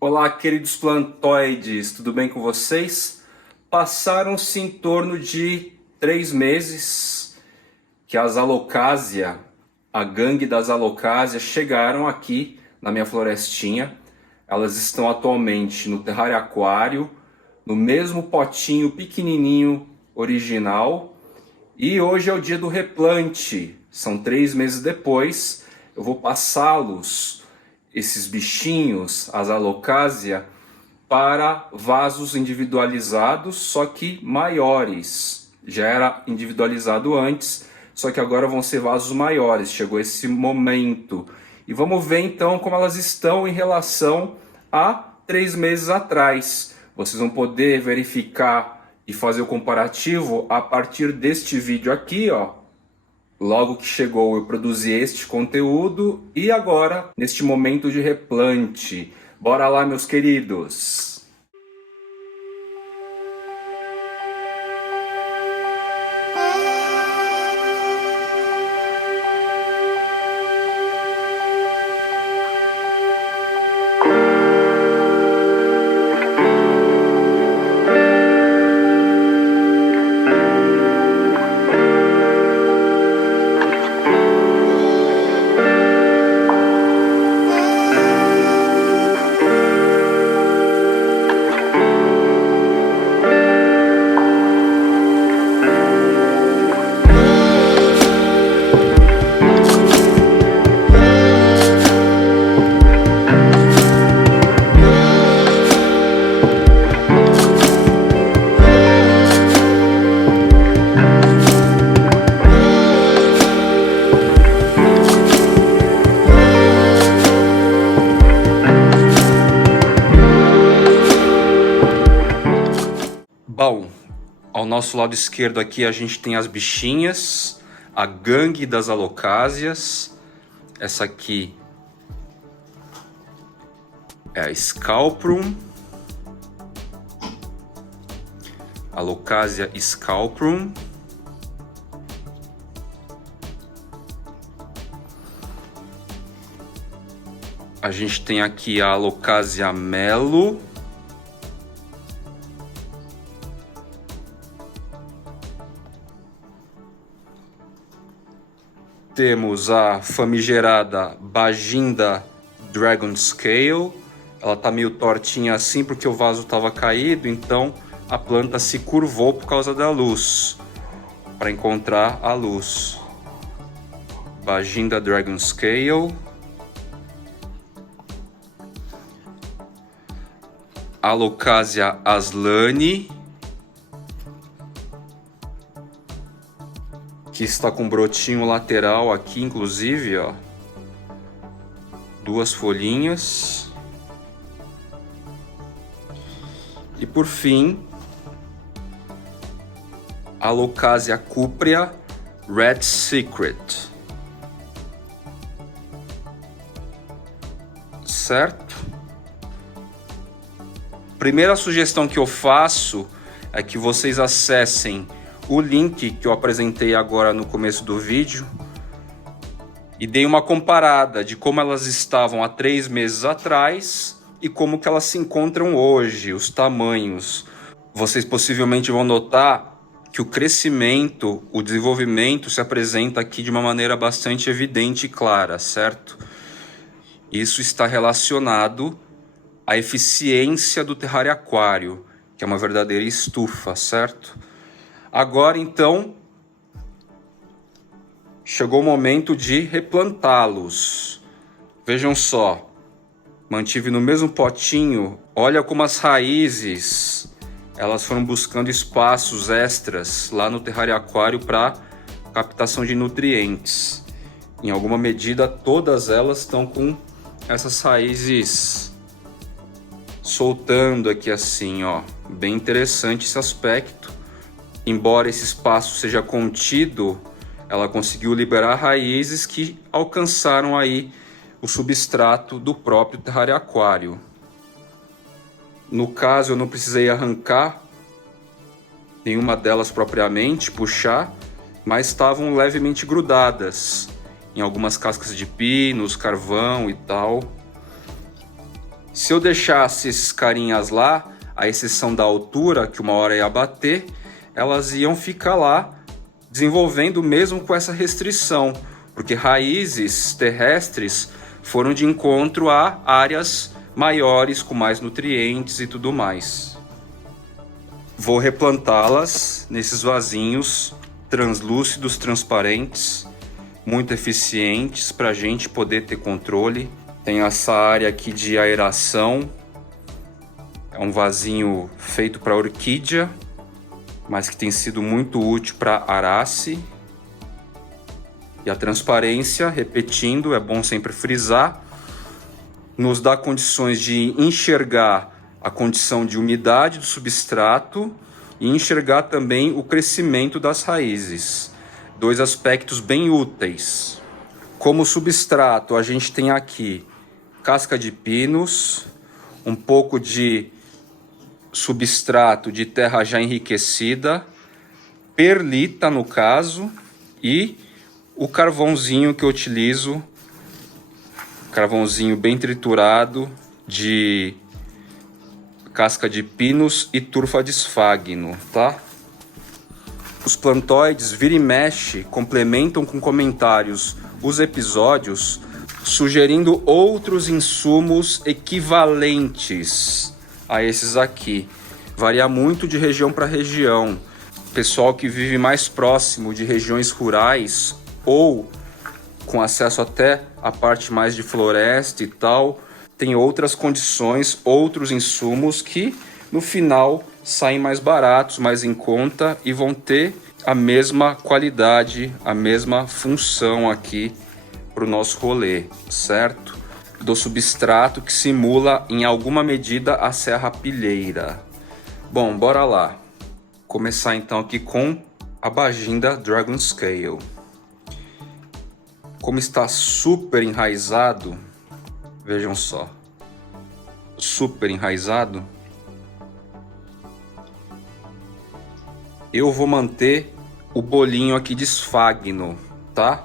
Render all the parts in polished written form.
Olá, queridos plantoides, tudo bem com vocês? Passaram-se em torno de 3 meses que as Alocasia, a gangue das Alocasia, chegaram aqui na minha florestinha. Elas estão atualmente no terrário aquário, no mesmo potinho pequenininho original. E hoje é o dia do replante, são 3 meses depois. Eu vou passá-los, esses bichinhos, as Alocasia, para vasos individualizados, só que maiores. Já era individualizado antes, só que agora vão ser vasos maiores. Chegou esse momento. E vamos ver então como elas estão em relação a 3 meses atrás. Vocês vão poder verificar e fazer o comparativo a partir deste vídeo aqui, ó. Logo que chegou, eu produzi este conteúdo e agora, neste momento de replante. Bora lá, meus queridos! Bom, ao nosso lado esquerdo aqui a gente tem as bichinhas, a gangue das Alocasias. Essa aqui é a Scalprum, Alocasia Scalprum. A gente tem aqui a Alocasia Melo. Temos a famigerada Baginda Dragon Scale. Ela tá meio tortinha assim porque o vaso estava caído, então a planta se curvou por causa da luz, para encontrar a luz. Baginda Dragon Scale. Alocasia Aslani, que está com um brotinho lateral aqui, inclusive, ó. 2 folhinhas. E por fim, Alocasia Cuprea Red Secret. Certo? Primeira sugestão que eu faço é que vocês acessem o link que eu apresentei agora no começo do vídeo e dei uma comparada de como elas estavam há 3 meses atrás e como que elas se encontram hoje, os tamanhos. Vocês possivelmente vão notar que o crescimento, o desenvolvimento se apresenta aqui de uma maneira bastante evidente e clara, certo? Isso está relacionado à eficiência do terrário aquário, que é uma verdadeira estufa, certo? Agora, então, chegou o momento de replantá-los. Vejam só, mantive no mesmo potinho. Olha como as raízes, elas foram buscando espaços extras lá no terrário aquário para captação de nutrientes. Em alguma medida, todas elas estão com essas raízes soltando aqui assim, ó. Bem interessante esse aspecto. Embora esse espaço seja contido, ela conseguiu liberar raízes que alcançaram aí o substrato do próprio terrário aquário. No caso, eu não precisei arrancar nenhuma delas propriamente, puxar, mas estavam levemente grudadas em algumas cascas de pinos, carvão e tal. Se eu deixasse esses carinhas lá, à exceção da altura, que uma hora ia bater, elas iam ficar lá desenvolvendo mesmo com essa restrição, porque raízes terrestres foram de encontro a áreas maiores, com mais nutrientes e tudo mais. Vou replantá-las nesses vasinhos translúcidos, transparentes, muito eficientes para a gente poder ter controle. Tem essa área aqui de aeração, é um vasinho feito para orquídea, mas que tem sido muito útil para arace. E a transparência, repetindo, é bom sempre frisar, nos dá condições de enxergar a condição de umidade do substrato e enxergar também o crescimento das raízes. Dois aspectos bem úteis. Como substrato, a gente tem aqui casca de pinos, um pouco de substrato de terra já enriquecida, perlita no caso, e o carvãozinho que eu utilizo, carvãozinho bem triturado de casca de pinos e turfa de esfagno, tá? Os plantoides vira e mexe complementam com comentários os episódios, sugerindo outros insumos equivalentes a esses aqui. Varia muito de região para região. Pessoal que vive mais próximo de regiões rurais ou com acesso até a parte mais de floresta e tal, tem outras condições, outros insumos que no final saem mais baratos, mais em conta e vão ter a mesma qualidade, a mesma função aqui para o nosso rolê, certo? Do substrato que simula em alguma medida a serrapilheira. Bom, bora lá. Começar então aqui com a Baginda Dragon Scale. Como está super enraizado, vejam só, super enraizado, eu vou manter o bolinho aqui de esfagno, tá?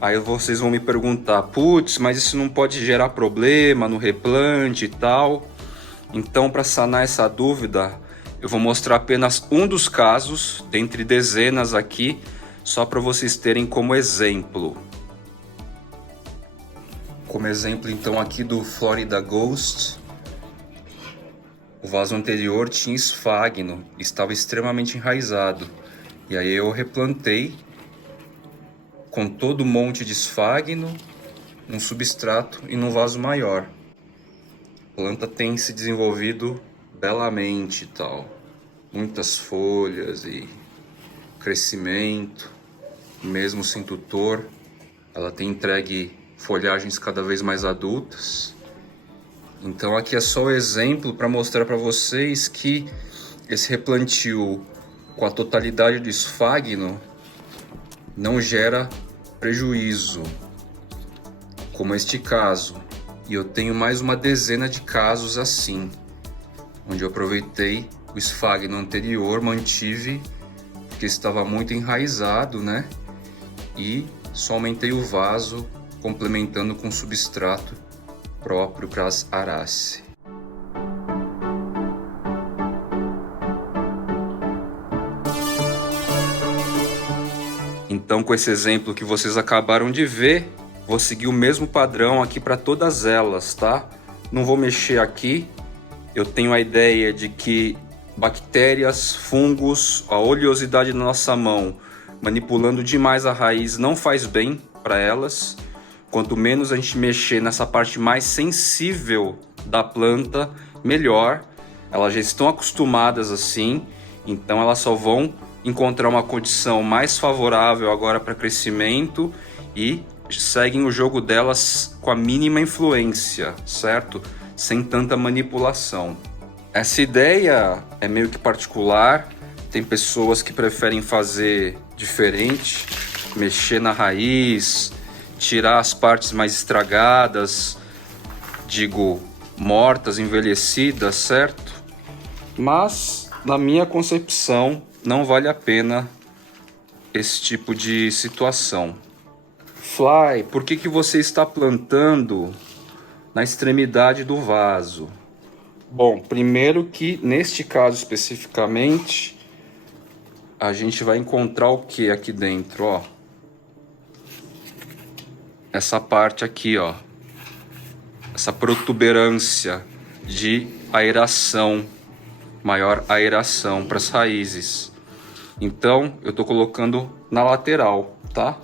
Aí vocês vão me perguntar, putz, mas isso não pode gerar problema no replante e tal? Então, para sanar essa dúvida, eu vou mostrar apenas um dos casos, dentre dezenas aqui, só para vocês terem como exemplo. Como exemplo, então, aqui do Florida Ghost, o vaso anterior tinha esfagno, estava extremamente enraizado. E aí eu replantei com todo um monte de esfagno, num substrato e num vaso maior. A planta tem se desenvolvido belamente e tal. Muitas folhas e crescimento, mesmo sem tutor. Ela tem entregue folhagens cada vez mais adultas. Então aqui é só o exemplo para mostrar para vocês que esse replantio com a totalidade do esfagno não gera prejuízo, como este caso. E eu tenho mais uma dezena de casos assim, onde eu aproveitei o esfagno anterior, mantive, porque estava muito enraizado, né? E só aumentei o vaso, complementando com substrato próprio para as arace. Então, com esse exemplo que vocês acabaram de ver, vou seguir o mesmo padrão aqui para todas elas, tá? Não vou mexer aqui. Eu tenho a ideia de que bactérias, fungos, a oleosidade na nossa mão, manipulando demais a raiz, não faz bem para elas. Quanto menos a gente mexer nessa parte mais sensível da planta, melhor. Elas já estão acostumadas assim, então elas só vão encontrar uma condição mais favorável agora para crescimento e seguem o jogo delas com a mínima influência, certo? Sem tanta manipulação. Essa ideia é meio que particular, tem pessoas que preferem fazer diferente, mexer na raiz, tirar as partes mais estragadas, digo, mortas, envelhecidas, certo? Mas, na minha concepção, não vale a pena esse tipo de situação. Fly, por que você está plantando na extremidade do vaso. Bom, primeiro que neste caso especificamente, a gente vai encontrar o que aqui dentro, ó? Essa parte aqui, ó. Essa protuberância de aeração, maior aeração para as raízes. Então, eu tô colocando na lateral, tá?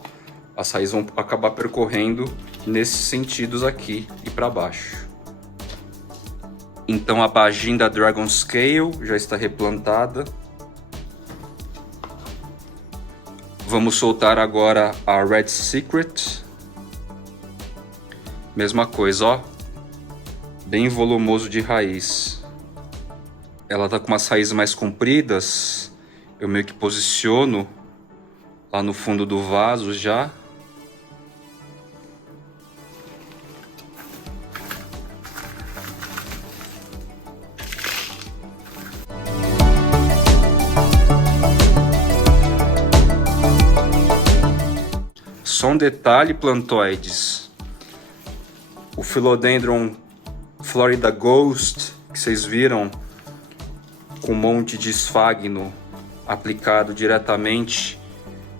As raízes vão acabar percorrendo nesses sentidos aqui e para baixo. Então a Bajin da Dragon Scale já está replantada. Vamos soltar agora a Red Secret. Mesma coisa, ó. Bem volumoso de raiz. Ela tá com umas raízes mais compridas. Eu meio que posiciono lá no fundo do vaso já. Só um detalhe, plantoides. O Philodendron Florida Ghost, que vocês viram, com um monte de esfagno aplicado diretamente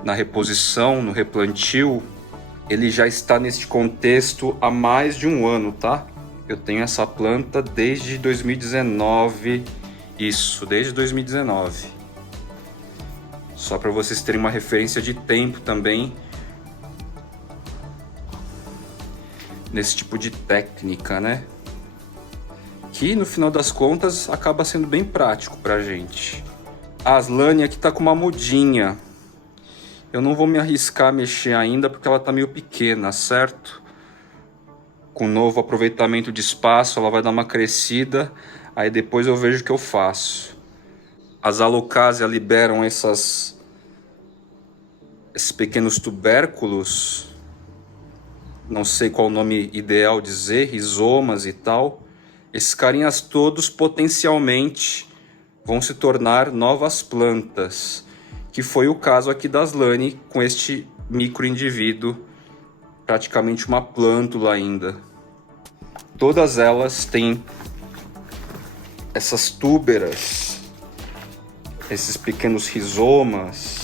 na reposição, no replantio, ele já está neste contexto há mais de um ano, tá? Eu tenho essa planta desde 2019, isso, desde 2019. Só para vocês terem uma referência de tempo também nesse tipo de técnica, né? Que no final das contas acaba sendo bem prático pra gente. A Aslane aqui tá com uma mudinha. Eu não vou me arriscar a mexer ainda porque ela tá meio pequena, certo? Com novo aproveitamento de espaço, ela vai dar uma crescida, aí depois eu vejo o que eu faço. As Alocasia liberam esses pequenos tubérculos, não sei qual o nome ideal dizer, rizomas e tal. Esses carinhas todos potencialmente vão se tornar novas plantas, que foi o caso aqui da Aslane com este microindivíduo, praticamente uma plântula ainda. Todas elas têm essas túberas, esses pequenos rizomas,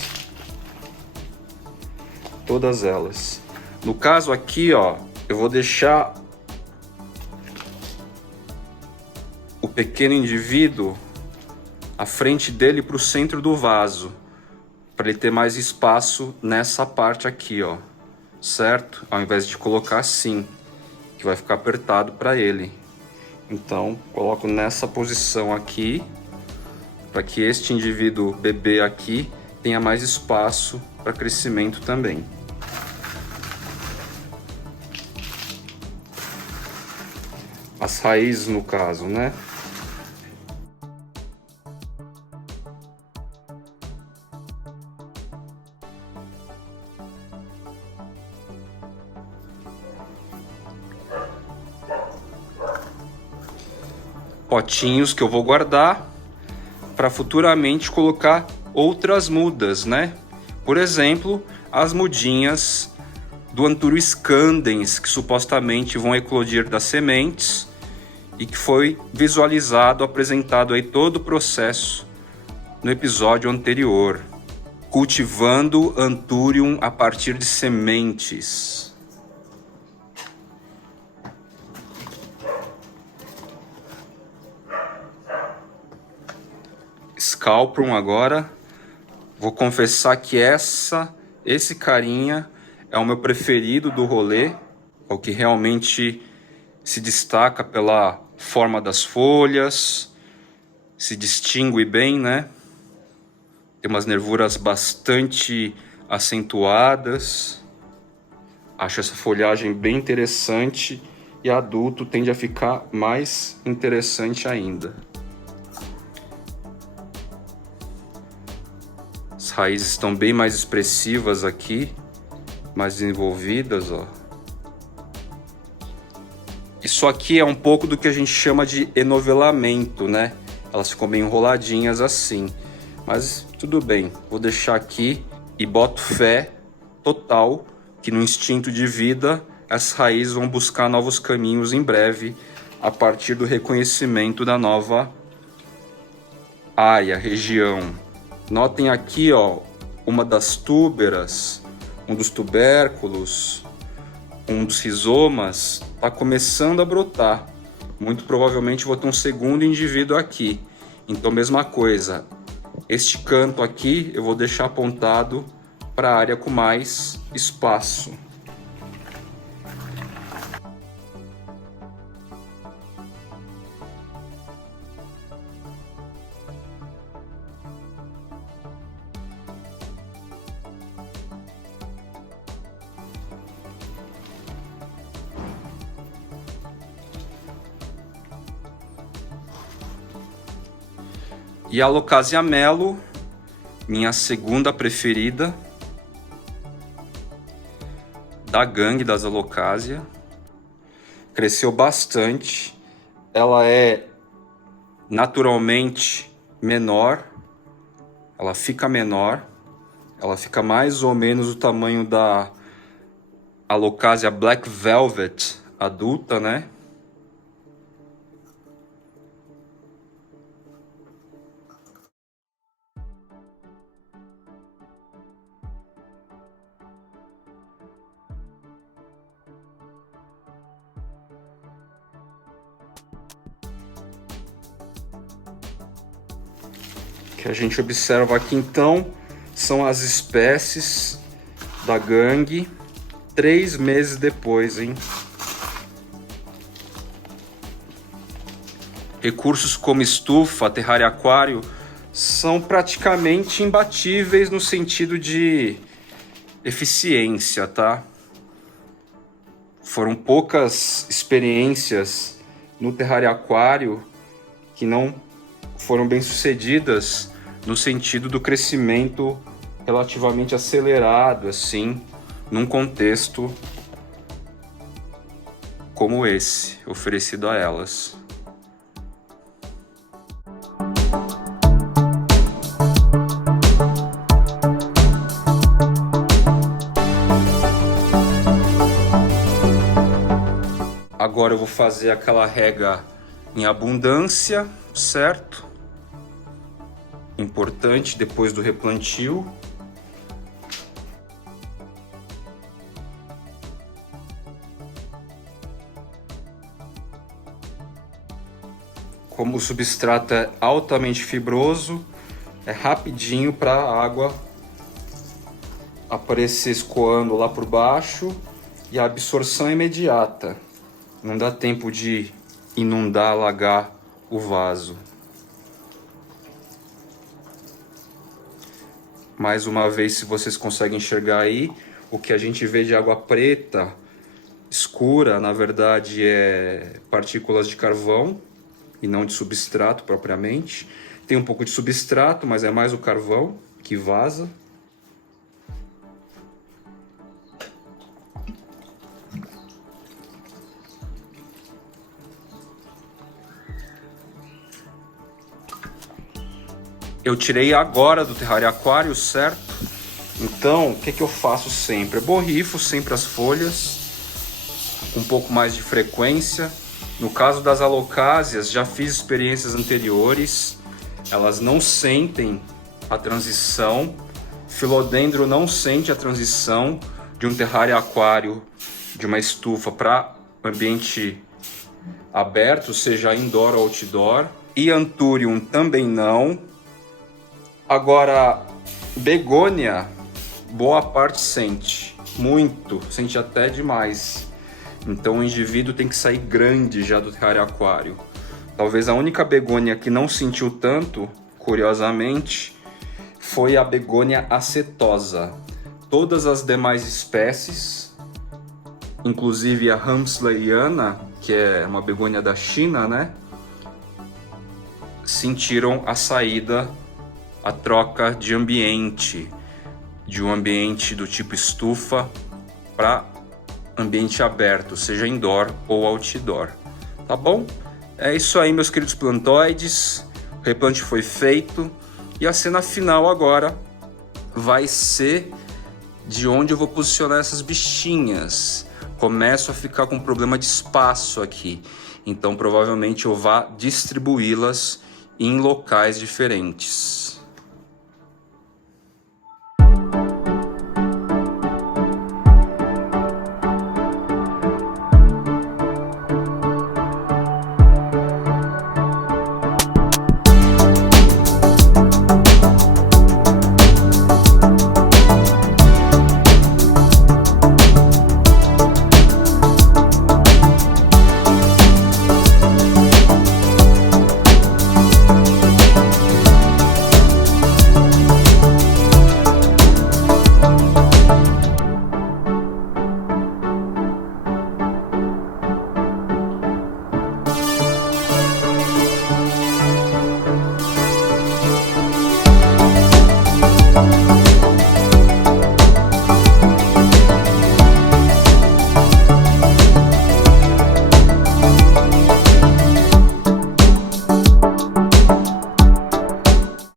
todas elas. No caso aqui, ó, eu vou deixar o pequeno indivíduo à frente dele para o centro do vaso, para ele ter mais espaço nessa parte aqui, ó, certo? Ao invés de colocar assim, que vai ficar apertado para ele. Então, coloco nessa posição aqui, para que este indivíduo bebê aqui tenha mais espaço para crescimento também. As raízes, no caso, né? Potinhos que eu vou guardar para futuramente colocar outras mudas, né? Por exemplo, as mudinhas do Anthurus scandens, que supostamente vão eclodir das sementes e que foi visualizado, apresentado aí todo o processo no episódio anterior, cultivando Anthurium a partir de sementes. Scalprum agora, vou confessar que esse carinha é o meu preferido do rolê, é o que realmente se destaca pela forma das folhas, se distingue bem, né? Tem umas nervuras bastante acentuadas. Acho essa folhagem bem interessante e adulto tende a ficar mais interessante ainda. As raízes estão bem mais expressivas aqui, mais desenvolvidas, ó. Isso aqui é um pouco do que a gente chama de enovelamento, né? Elas ficam bem enroladinhas assim. Mas tudo bem, vou deixar aqui e boto fé total que no instinto de vida as raízes vão buscar novos caminhos em breve, a partir do reconhecimento da nova área, região. Notem aqui, ó, uma das túberas, um dos tubérculos, um dos rizomas, está começando a brotar. Muito provavelmente vou ter um segundo indivíduo aqui. Então, mesma coisa. Este canto aqui eu vou deixar apontado para a área com mais espaço. E a Alocasia Melo, minha segunda preferida, da gangue das Alocasia, cresceu bastante. Ela é naturalmente menor, ela fica menor, ela fica mais ou menos o tamanho da Alocasia Black Velvet adulta, né? Que a gente observa aqui então são as espécies da gangue 3 meses depois, hein? Recursos como estufa, terrário e aquário são praticamente imbatíveis no sentido de eficiência, tá? Foram poucas experiências no terrário e aquário que não foram bem sucedidas no sentido do crescimento relativamente acelerado, assim, num contexto como esse, oferecido a elas. Agora eu vou fazer aquela rega em abundância, certo? Importante depois do replantio. Como o substrato é altamente fibroso, é rapidinho para a água aparecer escoando lá por baixo e a absorção é imediata. Não dá tempo de inundar, alagar o vaso. Mais uma vez, se vocês conseguem enxergar aí, o que a gente vê de água preta, escura, na verdade é partículas de carvão e não de substrato propriamente. Tem um pouco de substrato, mas é mais o carvão que vaza. Eu tirei agora do terrário aquário, certo? Então, o que eu faço sempre? Eu borrifo sempre as folhas, com um pouco mais de frequência. No caso das alocásias, já fiz experiências anteriores, elas não sentem a transição. Filodendro não sente a transição de um terrário aquário, de uma estufa para ambiente aberto, seja indoor ou outdoor. E Anthurium também não. Agora, begônia, boa parte sente, muito, sente até demais. Então o indivíduo tem que sair grande já do terrário aquário. Talvez a única begônia que não sentiu tanto, curiosamente, foi a begônia acetosa. Todas as demais espécies, inclusive a Hamsleyana, que é uma begônia da China, né, sentiram a saída, a troca de ambiente, de um ambiente do tipo estufa para ambiente aberto, seja indoor ou outdoor. Tá bom? É isso aí, meus queridos plantoides. O replante foi feito e a cena final agora vai ser de onde eu vou posicionar essas bichinhas. começo a ficar com problema de espaço aqui. Então provavelmente eu vá distribuí-las em locais diferentes.